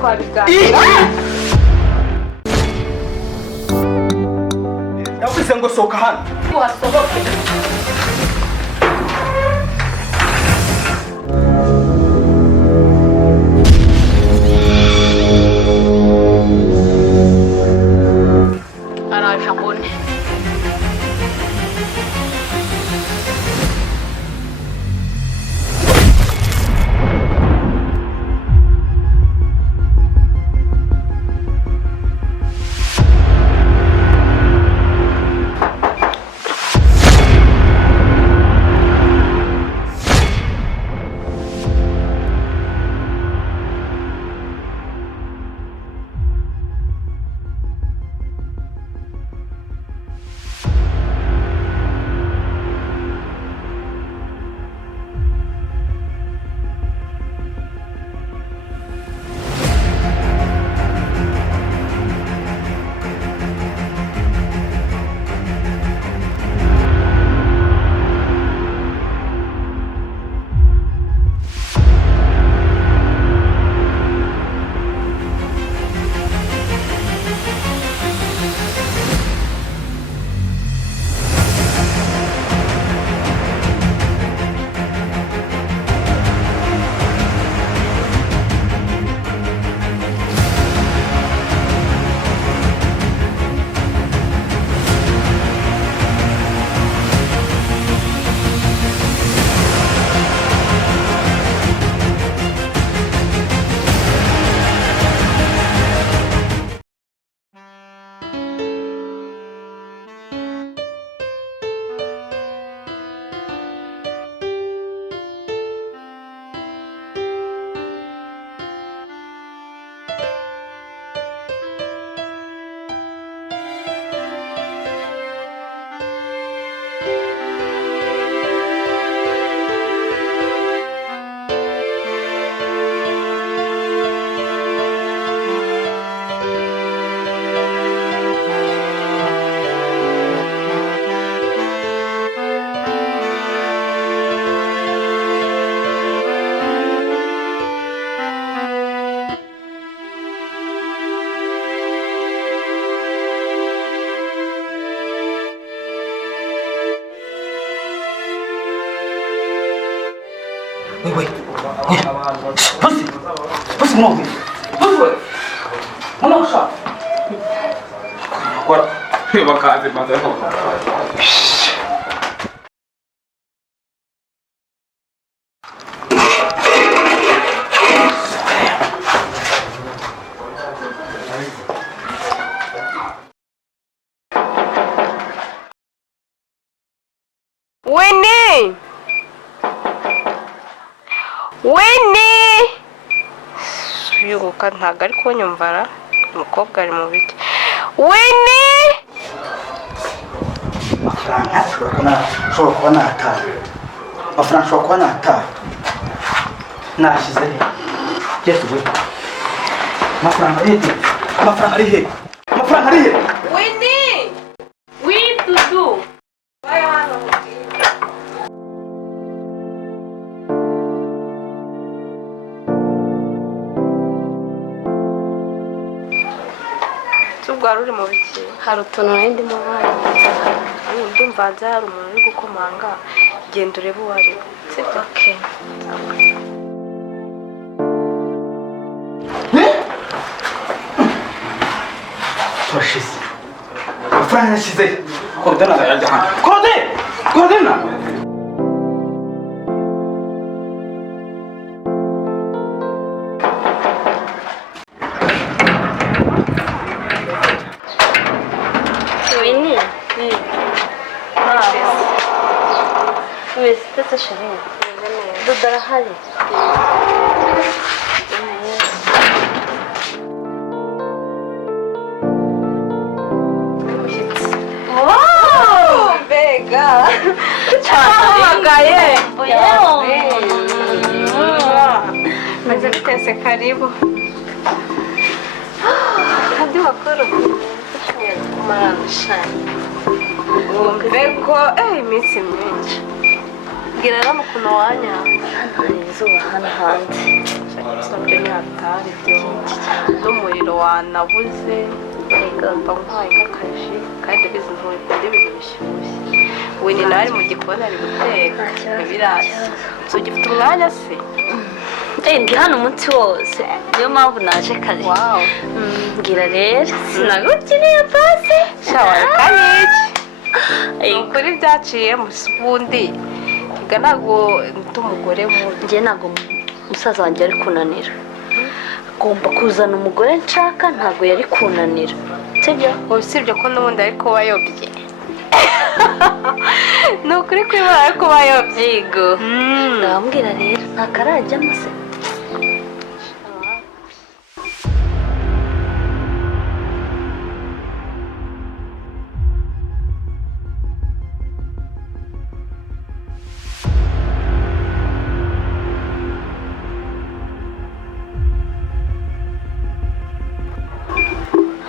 twabiganira. Yavuze ngo sohoka hano. Wasohoke. Araje mbone. Wait. Pussy, no. Pussy. No shot. What? You want to get mother? Winnie! Yuko ntago ari kunyumvara. Umukobwa ari mu biti. Winnie! Amafaranga shobora kuba nataha. Amafaranga shobora kuba nataha. Nashize he? Yesu we. Amafaranga ari he? Amafaranga ari he? Amafaranga ari he? Winnie! Dudu! Vai hano. Ubwo uri mu biki? Hari utuntu ndimo hano. Ndumva hari umuntu uri gukomanga. Genda urebe uwo ari we. Sibyo? Okay. Turashize. Amafaranga yashize. Korodena yajya hano. Korodena! Vestita chérie. Dudu arahari. Wow! Bega! Chamagaye! Mas ele tem esse karibu. Cadê o acoro? Beko, iminsi myinshi. Ngira no kuno wanya. Hano hari izuba hano hanze. nabyo ntihatari byo n'umuriro wanabuze mba nkwaye nk'akaji kandi bizi ntukunda ibintu bishyushye wini nawe ari mu gikoni ari guteka ntibirashya so ugifite umwanya se ndi hano umunsi wose niyo mpamvu naje kare mbwira rero sinagukiriye pasi shawaye kanyiki ukuri byaciye ubundi iga ntabwo ndi umugore mubi njye ntabwo umusaza wanjye ari kunanira agomba kuzana umugore nshaka ntabwo yari kunanira sibyo usibye ko n'ubundi ariko wayobye ni ukuri kwibara ariko wayobye yego ndababwira rero ntakarajyamo se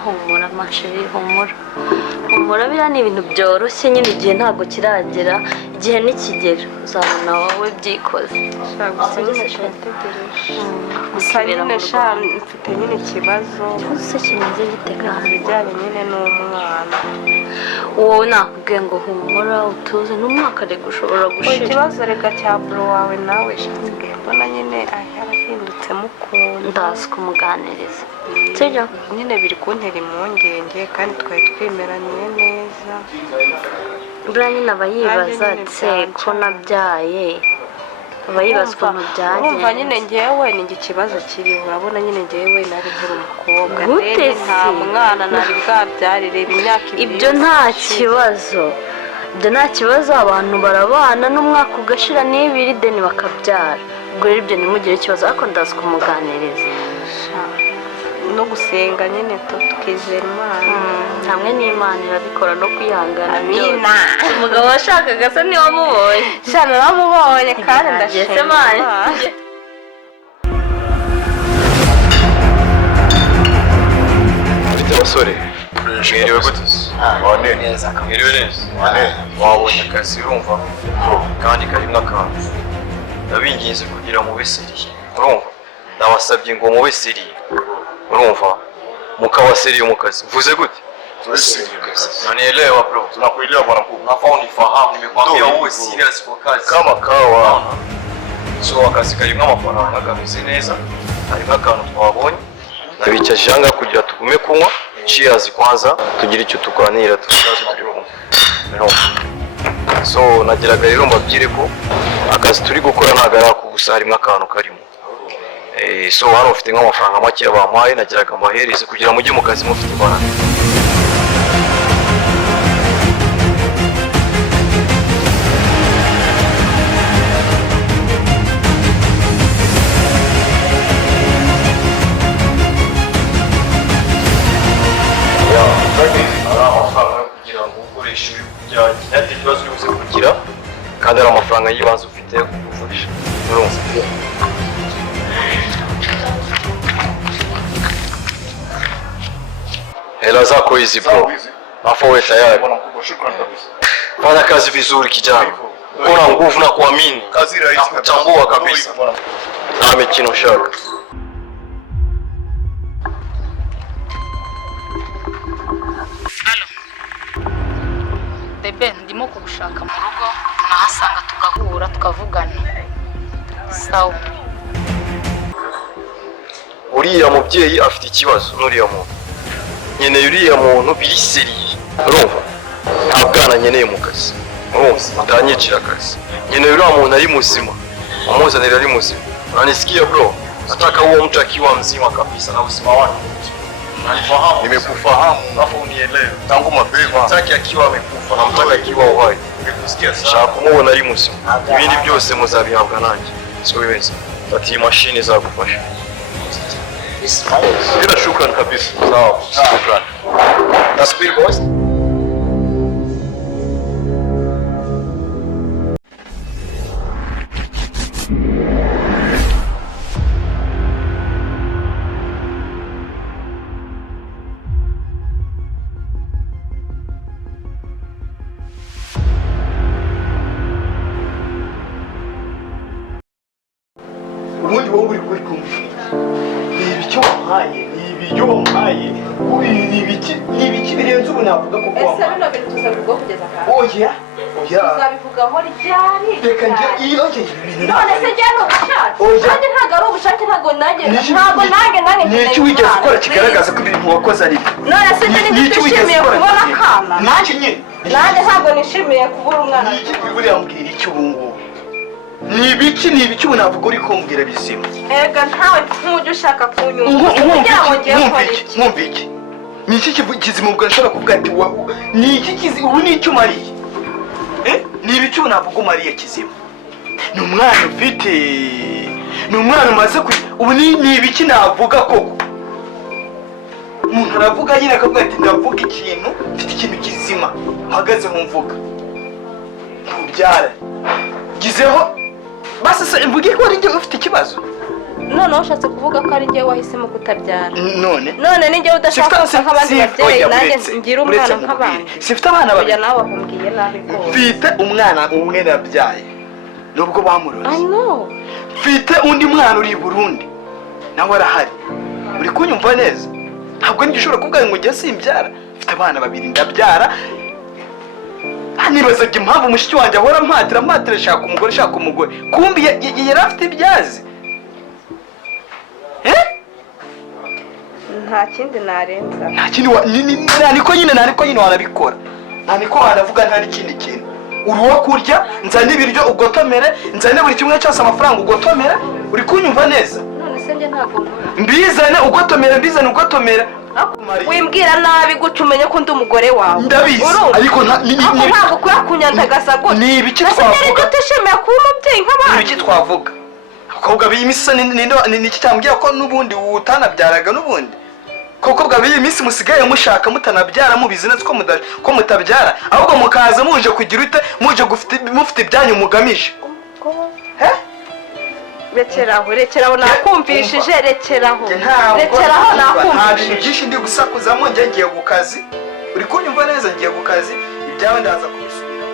humura masheri humura biriya ni ibintu byoroshye nyine igihe ntabwo kiragera igihe nikigera uzabona wowe byikoze gusa nyine gusa nyine mfite nyine ikibazo se kimeze gitega ibijyanye nyine n'umwana wowe nakubwiye ngo humura utuze n'umwaka reka ushobora gushira ikibazo reka cya buro wawe nawe mbona nyine yarahindutse mukunda ndazi kumuganiriza sibyo nyine biri kuntera impungenge kandi twari twemeraniye neza buriya nyine aba yibaza se ko nabyaye aba yibaza ukuntu byagenze urumva nyine ngewe ni ikibazo kiriho urabona nyine ngewe nari nkiri umukobwa gute nta mwana nari bwabyare reba imyaka ibiri ibyo nta kibazo abantu barabana n'umwaka ugashira n'ibiri deni bakabyara ubwo rero ibyo ntimugire ikibazo ariko ndazi kumuganiriza no gusenga nyine tukizera imana hamwe n'imana irabikora no kwihangana amina umugabo washakaga se niwe wamubonye cyane wamubonye kandi ndashima abasore mwiriwe gute mwiriwe neza wabonye akazi urumva kandi karimo akantu ndabinginze kugira mube seriye urumva ndabasabye ngo mube seriye urumva mukawa seriye mu kazi mvuze gute unanielewa bro tunakuelewa bwana mkuu nafaa unifahamu nimekwambia uwe serious kwa kazi kama kawa so akazi karimo amafaranga kameze neza harimo akantu twabonye nabicaje hanga kugira tugume kunywa cheers kwanza tugira icyo tuganira tukaza turi so nagiraga rero mbabwire ko akazi turi gukora ntago ari ako gusa harimo akantu karimo so hano ufite nk'amafaranga make bampaye nagiraga amahereze kugira mujye mu kazi mufite imbaraga kugira ngo ukoreshe ibijyanye n'ibyo bibazo uri buze kugira kandi ari amafaranga y'ibanze ufite yo kugufasha hela zako hizi bro afa wewe tayari bwana mkubwa shukrani kabisa fanya kazi vizuri kijana uko na nguvu na kuamini kazi rahisi na kutambua kabisa na mikino shaka bebe ndimo kugushaka mu rugo nahasanga tugahura tukavugana sawa uriya mubyeyi afite ikibazo n'uriya muntu nkeneye uriya muntu biri seriye urumva nta bwana nkeneye mu kazi urumva utanyicira akazi nkeneye uriya muntu ari muzima umuzanira ari muzima unanisikia bro nataka huo mtu akiwa mzima kabisa na uzima wake unanifahamu nimekufahamu alafu unielewe tangu mapema nataka akiwa amekufa na mtaka akiwa uhai nimekusikia sana shaka kumubona ari muzima ibindi byose muzabihabwa nanjye siko bimeze fata iyi mashini zagufasha bila shukrani kabisa sawa shukrani tasbiri boss ubundi wowe uri kumwe navuga ko ese bino bintu tuzabivugaho kugeza kandi oya tuzabivugaho ryari reka njye iyo njye ibintu none se njye ni ubushake nanjye ntabwo ari ubushake ntabwo nanjye ni iki wigeze ukora kigaragaza ko ibintu wakoze ari byo none se njye nishimiye kubona akana nanjye nyine nanjye ntabwo nishimiye kubura umwana ni iki buriya mbwira iki ubu ngubu ni ibiki ubu navuga uri kumbwira bizima ega ntawe ntujya ushaka kunyumva kugira ngo ngiye gukora iki mwumva iki ni iki kizima ubwo nshobora kuvuga ati ni iki kizima ubu ni icyo umariye ni ibiki ubu navuga umariye kizima ni umwana ufite ni umwana umaze ubu ni ibiki navuga koko umuntu aravuga nyine akavuga ati ndavuga ikintu mfite ikintu kizima uhagaze mu mvuga ntubyara gizeho basi se mvuge ko ari njye ufite ikibazo noneho ushatse kuvuga ko ari njye wahisemo kutabyara none ni njye udashaka gusa nk'abandi babyeyi nanjye ngira umwana nk'abandi sifite abana babiri nawe wahumbwiye nabi rwose mfite umwana umwe nabyaye nubwo bamuroze mfite undi mwana uri i Burundi nawe arahari uri kunyumva neza ntabwo njye ushobora kuvuga ngo njye simbyara mfite abana babiri ndabyara nibazaga impamvu mushiki wanjye ahora mpatira shaka umugore kumbi yari afite ibyazi nta kindi narenza nta kindi niko nyine wanabikora nta niko wanavuga nta n'ikindi kintu uri uwo kurya nzane ibiryo ugotomere nzane buri kimwe cyose amafaranga ugotomere uri kunyumva neza none se njye ntabwo mbizane ugotomere wimbwira nabi gutya umenye ko ndi umugore wawe ndabizi ariko ntabwo ukwiye kunyandagaza gutya ni ibiki twavuga ese njye utishimiye kuba umubyeyi nk'abandi ni ibiki twavuga abakobwa b'iyi minsi ni iki cyambwira ko n'ubundi utanabyaraga n'ubundi abakobwa b'iyi minsi musigaye mushaka mutanabyara mubizi neza ko mutabyara ahubwo mukaza muje kugira ute mufite ibyanyu mugamije rekeraho nakumvishije rekeraho nta bintu byinshi ndi gusakuzamo ngiye ku kazi uri kunyumva neza ngiye ku kazi ibyawe ndaza kubisubira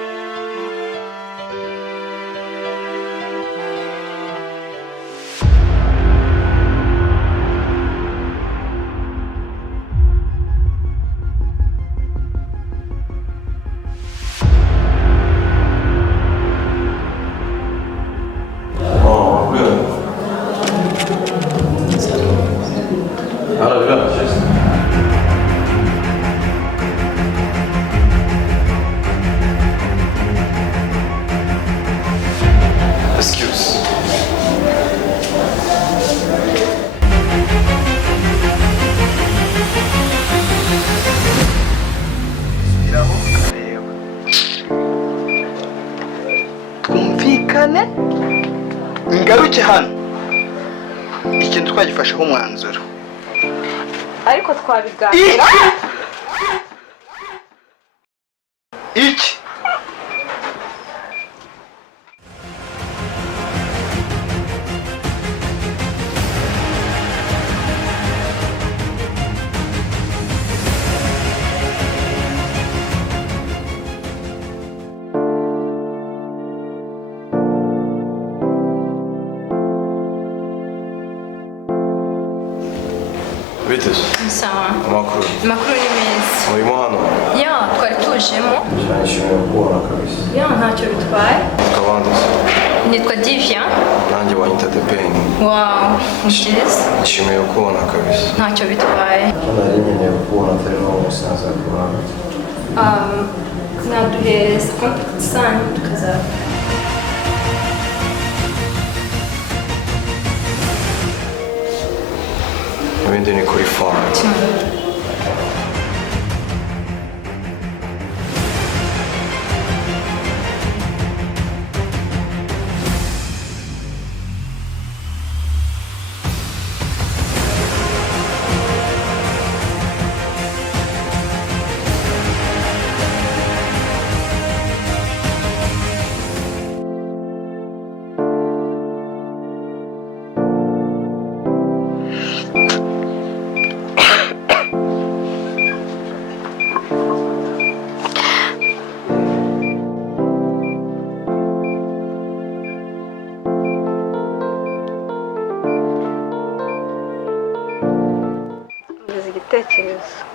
twumvikane ngaruke hano ikintu twagifasheho umwanzuro ariko twabiganira iki Biteze sawa amakuru amakuru ni meza urimo hano ya twari tujemo nshimira kubona kabisa ya ntacyo bitwaye ukabandi nitwa Divya nanjye wanyita The Pain wawu byiza nshimiye kubona kabisa ntacyo bitwaye nari nkeneye kubona atari no umusaza kurana naduhereza konti tukazaza ibindi ni kuri phone igitekerezo